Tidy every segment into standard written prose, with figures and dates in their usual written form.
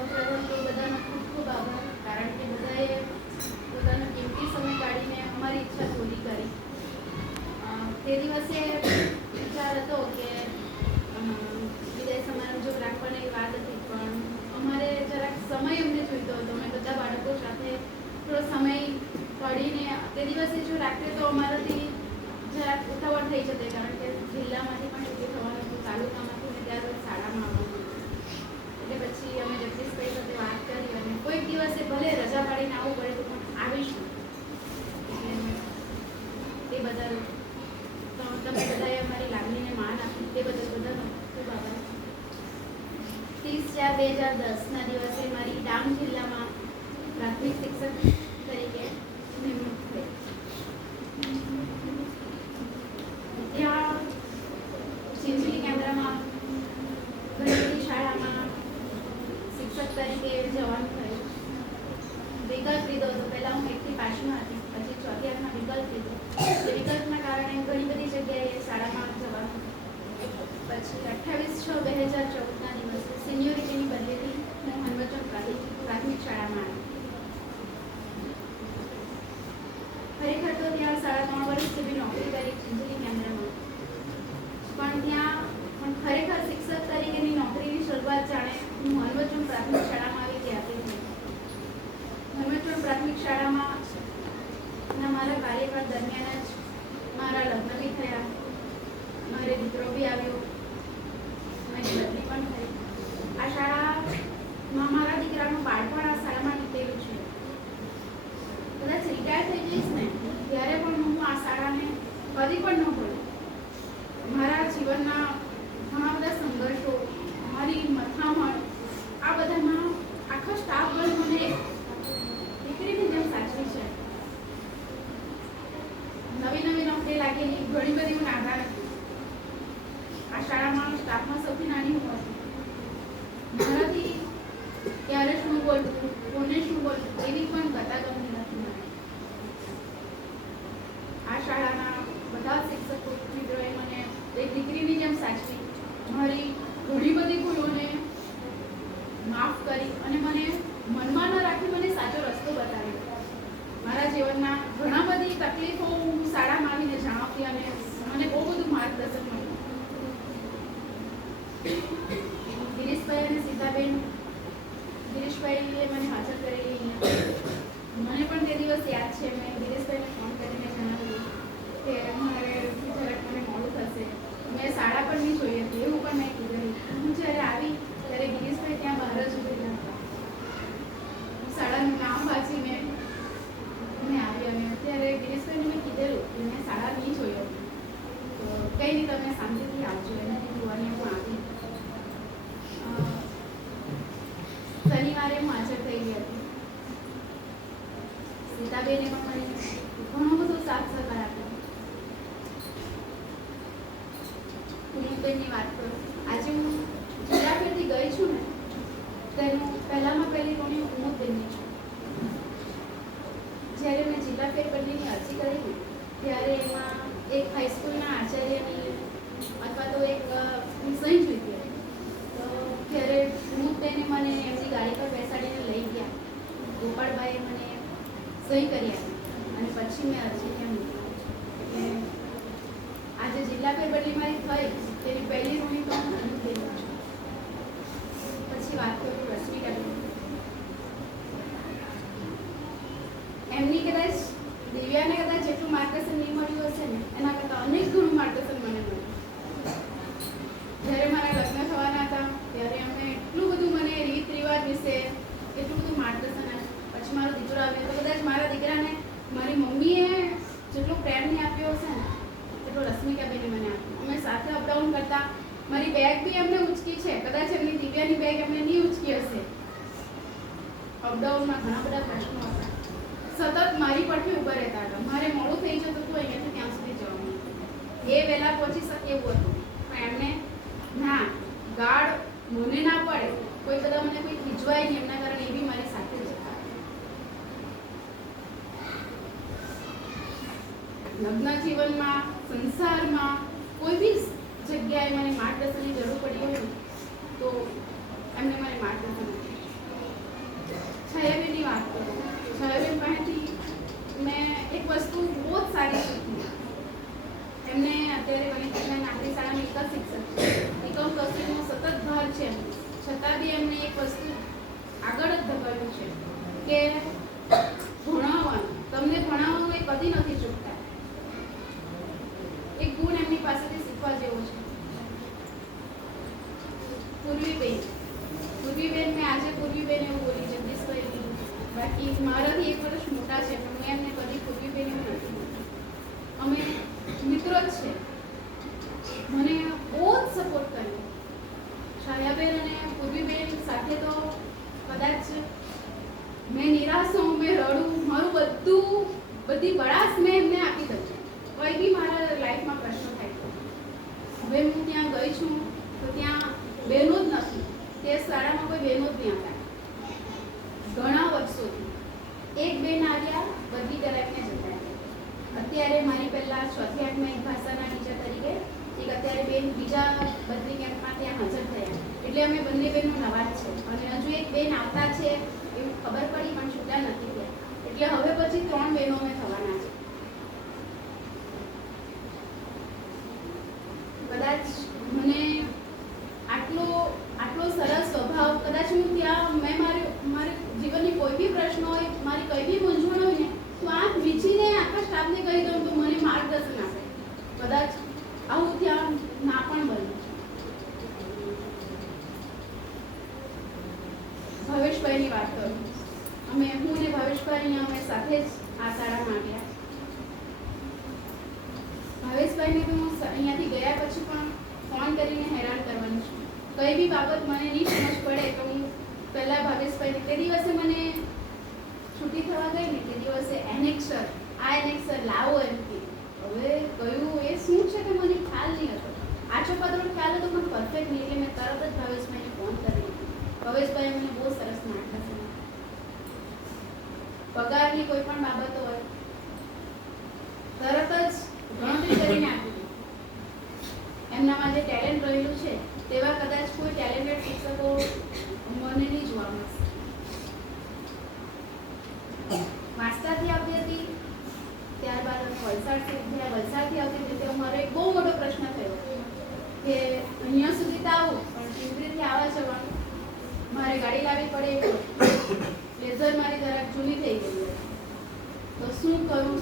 સૌપ્રથમ તો બધાનો ખૂબ ખૂબ આભાર, કારણ કે બધાએ પોતાનો કિંમતી સમય કાઢીને અમારી ઈચ્છા પૂરી કરી. તે દિવસે વિચાર હતો કે વિદાય સમારોહ રાખવાની વાત હતી, પણ અમારે જરાક સમય અમને જોઈતો હતો. અમે બધા બાળકો સાથે થોડો સમય કાઢીને તે દિવસે જો રાખતે તો અમારાથી જરાક ઉતાવળ થઈ જશે, કારણ કે જિલ્લામાંથી પણ છૂટી થવાનું હતું, તાલુકામાંથી ને ત્યારબાદ શાળામાં આવવાનું. એટલે પછી અમે જગદીશભાઈ સાથે વાત કરી અને કોઈક દિવસે ભલે રજા પાડીને આવવું પડે તો પણ આવીશું. તે બદલ તમે બધાએ અમારી લાગણીને માન આપ્યું, તે બદલ બધાનો ખૂબ આભાર. 30/4/2010 દિવસે મારી ડાંગ જિલ્લામાં પ્રાથમિક શિક્ષક તરીકે નિમણૂક થઈ. ત્યાં ચિંચલી કેન્દ્રમાં ઘણી બધી શાળામાં શિક્ષક તરીકે જવાનું થયું. વિકલ્પ લીધો હતો. પહેલાં હું 1 થી 5માં હતી, પછી 4 થી 8માં વિકલ્પ લીધો. એ વિકલ્પના કારણે ઘણી બધી જગ્યાએ શાળામાં જવાનું. પછી 28/6/2014 દિવસે સિનિયોરિટીની બદલીથી હું હનવચન પ્રાથમિક શાળામાં આવી. ખરેખર તો ત્યાં 3.5 વર્ષ સુધી નોકરી કરી ચિંચલી કેન્દ્રમાં, પણ ત્યાં ખરેખર શિક્ષક તરીકેની નોકરીની શરૂઆત જાણે હું હનવચન પ્રાથમિક શાળામાં આવી ત્યારથી થઈ. હનવચન પ્રાથમિક શાળામાં મારા કાર્યકાળ દરમિયાન જ મારા લગ્ન બી થયા, મારે દીકરો બી આવ્યો, મારી બદલી પણ થઈ. આ શાળામાં મારા દીકરાનું બાળપણ આ શાળામાં વીતેલું છે. કદાચ રિટાયર થઈ જઈશ ને ત્યારે પણ હું આ શાળાને કદી પણ ન ભૂલું. મારા જીવનના ઘણા બધા સંઘર્ષો, મારી મથામણ, આ બધામાં આખો સ્ટાફ પણ મને દીકરીની જેમ સાચવી છે. નવી નોકરી લાગેલી, ઘણી બધી હું નાદાર હતી. આ શાળામાં સ્ટાફમાં સૌથી નાની હું હતી. મારાથી ક્યારે શું બોલવું, કોને શું બોલવું એવી પણ કતા ગમતી નથી મને. આ શાળાના બધા શિક્ષકો મિત્રોએ મને એક દીકરીની જેમ સાચવી, મારી ઘણી બધી ભૂલોને માફ કરી અને મને મનમાં ન રાખી મને સાચો રસ્તો બતાવ્યો. મારા જીવનના ઘણા બધી તકલીફો હું શાળામાં આવીને જણાવતી અને મને બહુ બધું માર્ગદર્શન મળ્યું. ગિરીશભાઈ અને સીતાબેન, ગિરીશભાઈએ મને હાજર કરેલી અહીંયા. મને પણ તે દિવસ યાદ છે, મેં ગિરીશભાઈને ફોન કરીને જણાવ્યું કે મારે જરાક મને મોડું થશે. મેં શાળા પણ નહીં જોઈ હતી એવું પણ મેં કીધેલું. હું જ્યારે આવી ત્યારે ગિરીશભાઈ ત્યાં બહાર જ ઉભેલા હતા. શાળાનું નામ વાંચીને મેં આવી અને અત્યારે ગિરીશભાઈને મેં કીધેલું કે મેં શાળા નહીં જોઈ હતી, તો કંઈ નહીં તમે શાંતિથી આવજો. એનાથી જોવાની હું આવી. શનિવારે હું હાજર થઈ ગઈ હતી. સીતાબેને પણ મને ઘણો બધો સાથ સહકાર આપ્યો. પુનિતબેનની વાત કરું, આજે હું જિલ્લા ફેરથી ગઈ છું ને તેનું પહેલામાં પહેલી ઋણી પુનિતબેનની છું. જ્યારે મેં જિલ્લા ફેર બદલીની અરજી કરી હતી ત્યારે એમાં એક હાઈસ્કૂલના આચાર્યની અથવા તો એક સહી જોઈતી હતી. તો ત્યારે પુનિતબેને મને એમની ગાડી પર બેસાડીને લઈ ગયા. ગોપાળભાઈએ મને સહી કરી આપી અને પછી મેં અરજી ત્યાં મૂકી. એટલે આજે જિલ્લા ફેર બદલી મારી થઈ તેની પહેલી ઋણી તો હું પુનિતબેન છું. પછી વાત કરું રશ્મિકાબેન. એમની કદાચ દિવ્યાને કદાચ જેટલું માર્ગદર્શન નહીં મળ્યું હશે ને એના કરતાં અનેક ઘણું માર્ગદર્શન મને મળ્યું. જ્યારે મારા લગ્ન થવાના હતા ત્યારે એમણે એટલું બધું મને રીત રિવાજ વિશે એટલું બધું માર્ગદર્શન આપ્યું. પછી મારો દીકરો આવ્યો તો કદાચ મારા દીકરાને મારી મમ્મીએ જેટલો પ્રેમ નહીં આપ્યો હશે ને એટલો રશ્મિકાબેને મને આપ્યો. અમે સાથે અપડાઉન કરતા. મારી બેગ બી એમને ઉંચકી છે, કદાચ એમની દિવ્યાની બેગ એમને નહીં ઉંચકી હશે. અપડાઉનમાં ઘણા બધા પ્રશ્નો હતા. સતત મારી પડખે ઊભા રહેતા હતા. મારે મોડું થઈ જતું હતું અહીંયાથી ત્યાં સુધી જવાનું, એ વહેલા પહોંચી શકે એવું હતું. પણ એમને ના ગાઢ મને ના પડે, કોઈ બધા મને કોઈ ખીજવાય નહીં એમના કારણે એ બી મારી સાથે જ હતા. લગ્ન જીવનમાં, સંસારમાં કોઈ બી જગ્યાએ મને માર્ગદર્શનની જરૂર પડી હોય તો એમને મને માર્ગદર્શન આપ્યું. બી એમને એક વસ્તુ આગળ જ ધપાવ્યું છે કે ભણાવવાનું, તમને ભણાવવાનું એ કદી નથી ચૂકતા. એક ગુણ એમની પાસેથી શીખવા જેવો છે. પૂર્વીબેન મેં આજે પૂર્વીબેન એવું બોલી, જગદીશભાઈ બાકી મારાથી 1 વર્ષ મોટા છે પણ મેં એમને કદી પૂર્વીબેન એવું નથી બોલી. અમે મિત્રો જ છે. મને બહુ જ સપોર્ટ કર્યો. છાયાબેન અને પૂર્વીબેન સાથે તો કદાચ મેં નિરાશ હોઉં, મેં રડું, મારું બધી બળાશ મેં એમને આપી દઉં. કોઈ બી મારા લાઈફમાં પ્રશ્ન થાય તો હવે હું ત્યાં ગઈ છું તો ત્યાં બહેનો જ નથી, તે શાળામાં કોઈ બહેનો જ નહીં હતા ઘણા વર્ષોથી. એક બેન આવ્યા, બદલી કરાવીને જતા રહ્યા. અત્યારે મારી પહેલા 6થી 8માં એક ભાષાના ટીચર તરીકે, એક અત્યારે બેન બીજા બદલી કેમ્પમાં ત્યાં હાજર થયા. એટલે અમે બંને બહેનો નવા જ છે અને હજુ એક બેન આવતા છે એવું ખબર પડી પણ છૂટા નથી થયા. એટલે હવે પછી 3 બહેનો અમે થવાના છે. કદાચ મને આટલો સરસ સ્વભાવ, કદાચ હું ત્યાં મેં મારી જીવનની કોઈ બી પ્રશ્ન હોય, મારી કઈ બી મૂંઝવણ હોય ને તો આંખ વીંચીને આખા સ્ટાફને કહી દઉં તો મને માર્ગદર્શન આપે. કદાચ આવું ત્યાં ના પણ બને. ભાવેશભાઈની વાત કરું. હું ને ભાવેશભાઈ અમે સાથે જ આ શાળામાં આવ્યા. ભાવેશભાઈને તો હું અહીંયાથી ગયા પછી પણ ફોન કરીને હેરાન કરવાની છું. કઈ બી બાબત મને નહીં સમજ પડે તો હું પહેલાં ભાવેશભાઈને, તે દિવસે મને છૂટી થવા ગઈ ને તે દિવસે એનેક્સર લાવો એમ કે હવે કયું એ શું છે કે મને ખ્યાલ નહીં હતો. આછો પાતળો ખ્યાલ હતો પણ પરફેક્ટ નહીં. એટલે મેં તરત જ ભાવેશભાઈને ફોન કરી. ભાવેશભાઈએ મને બહુ સરસ માર્ગદર્શન. પગારની કોઈ પણ બાબત હોય તરત જ ગણતરી કરીને આપી દીધી. એમનામાં જે ટેલેન્ટ રહેલું છે તેવા કદાચ કોઈ ટેલેન્ટેડ શિક્ષકો મને નહીં જોવા મળશે. વાંસદાથી આવતી હતી, ત્યારબાદ અમે વલસાડથી આવતી હતી. અમારો એક બહુ મોટો પ્રશ્ન થયો કે અહીંયા સુધી તો આવું પણ ચિંતરીથી આવવા જવાનું, મારે ગાડી લાવવી પડે. લેઝર મારી જરાક જૂની થઈ ગઈ તો શું કરું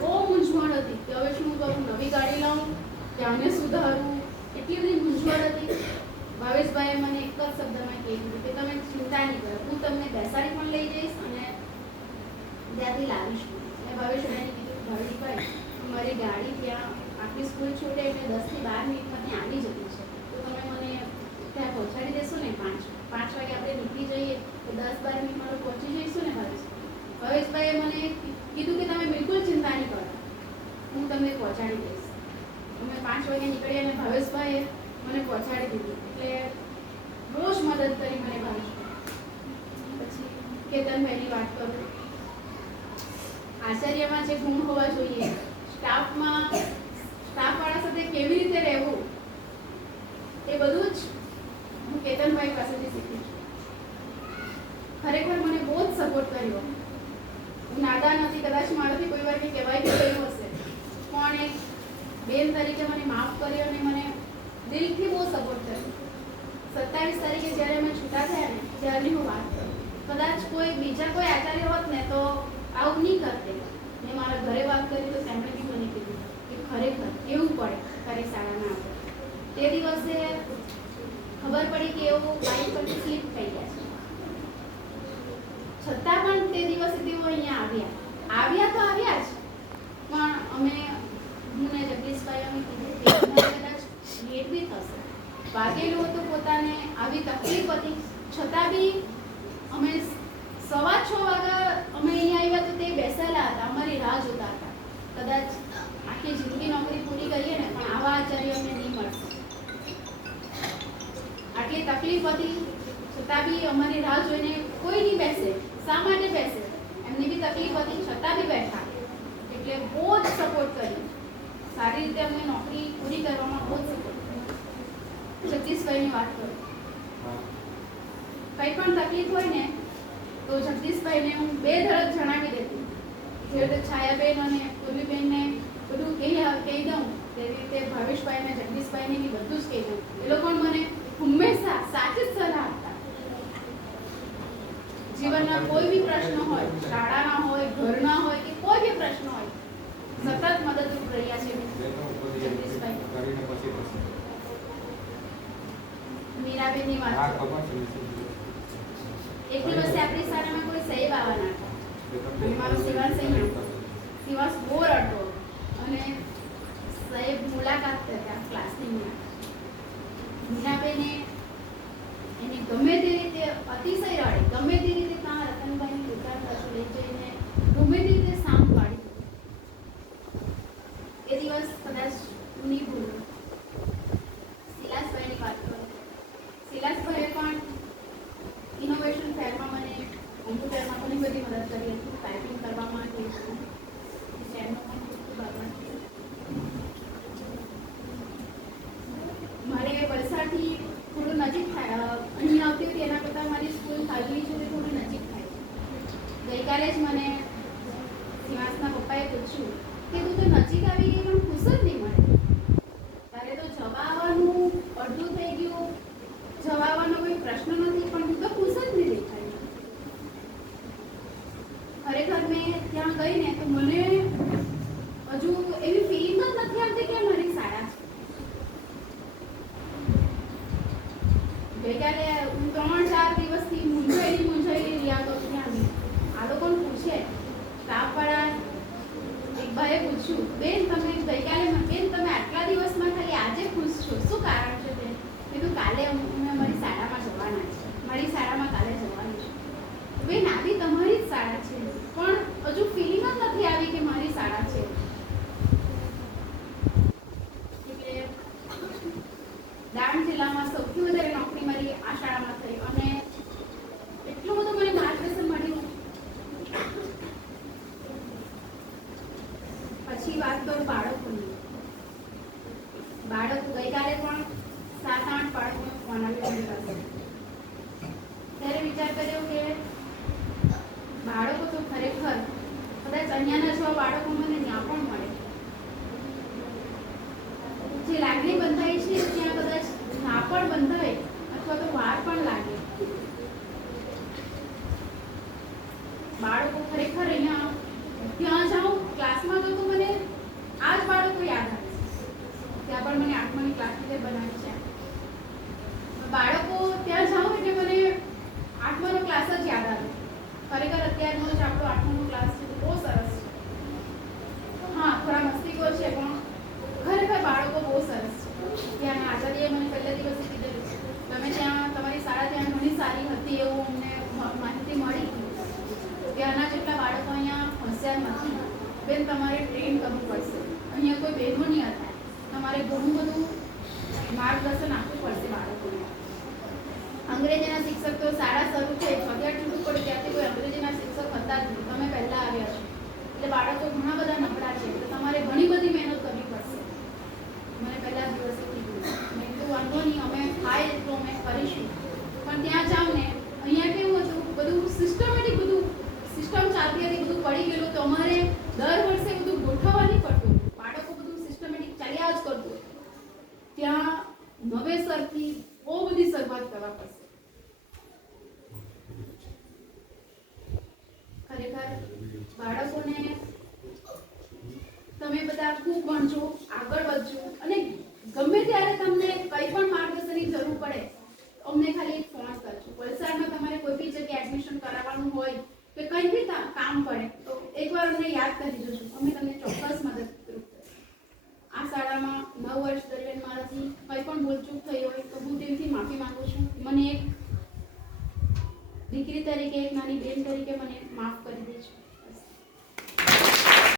બહુ મૂંઝવણ હતી કે હવે શું કરું, નવી ગાડી લાવું કે આને સુધારવું, એટલી બધી મૂંઝવણ હતી. ભાવેશભાઈએ મને એક જ શબ્દમાં કીધું કે તમે ચિંતા નહીં કરો, હું તમને બેસાડી પણ લઈ જઈશ અને ત્યાંથી લાવીશ. અને ભાવેશભાઈને કીધું ભાવેશભાઈ મારી ગાડી ત્યાં આખી સ્કૂલ છૂટે એટલે 10 થી 12 મિનિટમાં ત્યાં આવી જતી છે તો તમે મને ત્યાં પહોંચાડી દેશો ને. 5 વાગે આપણે નીકળી જઈએ તો 10-12 મિનિટમાં તો પહોંચી જઈશું ને. ભાવેશભાઈએ મને કીધું કે તમે બિલકુલ ચિંતા નહીં કરો, હું તમને પહોંચાડી દઈશ. અમે 5 વાગે નીકળ્યા અને ભાવેશભાઈએ મને પહોંચાડી દીધું. એટલે બહુ જ મદદ કરી મને ભાવેશભાઈ. પછી કેતનભાઈની વાત કરું. આચાર્યમાં જે ગુણ હોવા જોઈએ, સ્ટાફવાળા સાથે કેવી રીતે રહેવું, એ બધું જ હું કેતનભાઈ પાસેથી શીખી છું. ખરેખર મને બહુ જ સપોર્ટ કર્યો. હું નાદાન હતી, કદાચ મારાથી કોઈ વાર કહેવાય કે ગયું હશે પણ એક બેન તરીકે મને માફ કર્યો અને મને દિલથી બહુ સપોર્ટ કર્યો. 27 તારીખે જ્યારે અમે છૂટા થયા ને ત્યારની હું વાત કરું, કદાચ બીજા કોઈ આચાર્ય હોત ને તો આવું નહીં કરતે. મેં મારા ઘરે વાત કરી તો તેમણે બી મને કીધું કે ખરેખર કેવું પડે તારી શાળામાં આવે. તે દિવસે ખબર પડી કે એવું બાઇક પરથી સ્લીપ થઈ ગયા છે, છતાં પણ તે દિવસે તેઓ અહીંયા આવ્યા તો આવ્યા જ. પણ અમે હું ને જગદીશભાઈ અમે કીધું કે કદાચ લેટ બી થશે. વાગેલું હતું પોતાને, આવી તકલીફ હતી, છતાં બી અમે 6:15 વાગ્યા અમે અહીંયા આવ્યા તો તે બેસેલા હતા, અમારી રાહ જોતા હતા. કદાચ આખી જિંદગી નોકરી પૂરી કરીએ ને પણ આવા આચાર્ય અમને નહીં મળશે. આટલી તકલીફ હતી છતાં બી અમારી રાહ જોઈને કોઈ નહીં બેસે. શા માટે બેસે? એમની બી તકલીફ હતી છતાં બી બેઠા. એટલે બહુ જ સપોર્ટ કર્યો. સારી રીતે અમને નોકરી પૂરી કરવામાં બહુ જ સપોર્ટ કર્યો. જગદીશભાઈની વાત કરું, કંઈ પણ તકલીફ હોય ને તો જગદીશભાઈને હું બે ધડક જણાવી દેતી. જે રીતે છાયાબેન અને પૂર્વીબેનને બધું કહી દઉં તેવી રીતે ભાવેશભાઈને જગદીશભાઈને બી બધું જ કહી દઉં. એ લોકો મને હંમેશા સાચી જ સલાહ આપતા. બાબતના કોઈ બી પ્રશ્ન હોય, શાળાના હોય, ઘરના હોય કે કોઈ બી પ્રશ્ન હોય, સતત મદદરૂપ રહ્યા છે જગદીશભાઈ. મીરાબેનની વાત એક દિવસે આપણી શાળામાં કોઈ સાહેબ આવવાના હતા અને મારો શિવાંશ અહીંયા શિવાંશ બહુ રડતો અને સાહેબ મુલાકાત કરતા ક્લાસની મીરાબેને એને ગમે તે રીતે અતિશય રડે, ગમે તે રીતે ત્યાં રતનભાઈની દુકાન પાછું લઈ જઈને ગમે તે રીતે શાંત પાડી. એ દિવસ કદાચ નહીં ભૂલું. શિલાસભાઈની વાત કરું. શિલાસભાઈએ પણ ઇનોવેશન ફેરમાં મને કોમ્પ્યુટરમાં ઘણી બધી મદદ કરી હતી, ટાઈપિંગ કરવામાં કે એમનો પણ ખૂબ ખૂબ આભાર. મારે વલસાડથી થોડું નજીક થાય, અહીં આવતી હતી એના કરતાં મારી સ્કૂલ ખાલી છે તે થોડું નજીક થાય. ગઈકાલે જ મને શિવાંશના પપ્પાએ પૂછ્યું કે તું તો નજીક આવી ગઈ પણ ખુશ જ નહીં મળે, તારે તો જવા આવવાનું અડધું થઈ ગયું, જવા આવવાનો કોઈ પ્રશ્ન નથી પણ તું તો ખુશ જ નહીં દેખાય. ખરેખર મેં ત્યાં ગઈ ને તો મને હજુ એવી ફિલિંગ જ નથી આવતી કે મારી શાળા છે. ગઈકાલે હું 3-4 દિવસથી મૂંઝાઈ રહ્યા તો ત્યાં આ લોકોને પૂછે સ્ટાફવાળા એક ભાઈએ પૂછ્યું, બેન તમે ગઈકાલે બેન તમે આટલા દિવસમાં ખાલી આજે ખુશ છો, શું કારણ છે? બેન કીધું કાલે અમે અમારી શાળામાં જવાના છે, મારી શાળામાં કાલે જવાનું છે. બેન આવી તમારી જ શાળા છે પણ હજુ ફિલિંગ જ નથી આવી કે મારી શાળા છે. એટલે ડાંગ જિલ્લામાં સૌથી વધારે નોકરી મારી આ શાળામાં થઈ અને એટલું બધું મને માર્ગદર્શન મળ્યું. પછી વાત કરું બાળકોની. બાળકો ગઈકાલે પણ 7-8 બાળકોને ફોન આવ્યો મારી પાસે. ત્યારે વિચાર કર્યો કે બાળકો તો ખરેખર કદાચ અહીંયાના જેવા બાળકો મને ત્યાં પણ મળે. જે લાગણી બંધાઈ છે ત્યાં કદાચ ના પણ બંધાય અથવા તો વાર પણ લાગે. બાળકો ખરેખર અહીંયા ત્યાં જાઉં ક્લાસમાં તો મને આ જ બાળકો યાદ આવે છે. ત્યાં પણ મને 8માની ક્લાસ ટીચર બનાવી છે. બાળકો ત્યાં જાઉં એટલે મને 8માનો ક્લાસ જ યાદ આવે. ખરેખર અત્યારનો જ આપણો 8માનો ક્લાસ છે બહુ સરસ છે. હા થોડા મસ્તીખોર છે પણ ખરેખર બાળકો બહુ સરસ છે. ત્યાં આચાર્યએ મને પહેલા દિવસે કીધેલું તમે ત્યાં તમારી શાળા ત્યાં ઘણી સારી હતી એવું અમને માહિતી મળી. ત્યાંના જેટલા બાળકો અહીંયા હોશિયાર નથી. બેન તમારે ટ્રેન કરવું પડશે. અહીંયા કોઈ બહેનો નહીં હતા. તમારે ઘણું બધું માર્ગદર્શન આપવું પડશે બાળકોને. અંગ્રેજીના શિક્ષક તો શાળા શરૂ થઈ 6 છૂટું પડે ત્યાંથી કોઈ અંગ્રેજીના શિક્ષક હતા જ નહીં. તમે પહેલાં આવ્યા છો એટલે બાળકો ઘણા બધા નબળા છે એટલે તમારે ઘણી બધી મહેનત કરવી પડશે. મને પહેલા દિવસે કીધું. મેં કીધું વાંધો નહીં અમે થાય એટલું અમે કરીશું. પણ ત્યાં જાઓ ને અહીંયા કેવું હતું બધું સિસ્ટમેટિક બધું સિસ્ટમ ચાલતી હતી, બધું પડી ગયેલું તો અમારે દર વર્ષે બધું ગોઠવવા નહીં પડતું. બાળકો બધું સિસ્ટમેટિક ચાલ્યા જ કરતું. ત્યાં નવેસરથી બહુ બધી શરૂઆત કરવા પડશે. ખરેખર બાળકોને તમે બધા ખૂબ ભણજો, આગળ વધજો અને ગમે ત્યારે તમને કંઈ પણ માર્ગદર્શનની જરૂર પડે અમને ખાલી ફોન કરજો. વલસાડમાં તમારે કોઈ બી જગ્યાએ એડમિશન કરાવવાનું હોય કે કંઈ બી કામ પડે તો એકવાર અમને યાદ કરી જજો. અમે તમને ચોક્કસ મદદ કરીશું. આ શાળામાં 9 વર્ષ દરમિયાન મારાથી કંઈ પણ ભૂલચૂક થઈ હોય તો હું દિલથી માફી માંગુ છું. મને એક દીકરી તરીકે, એક નાની બેન તરીકે મને માફ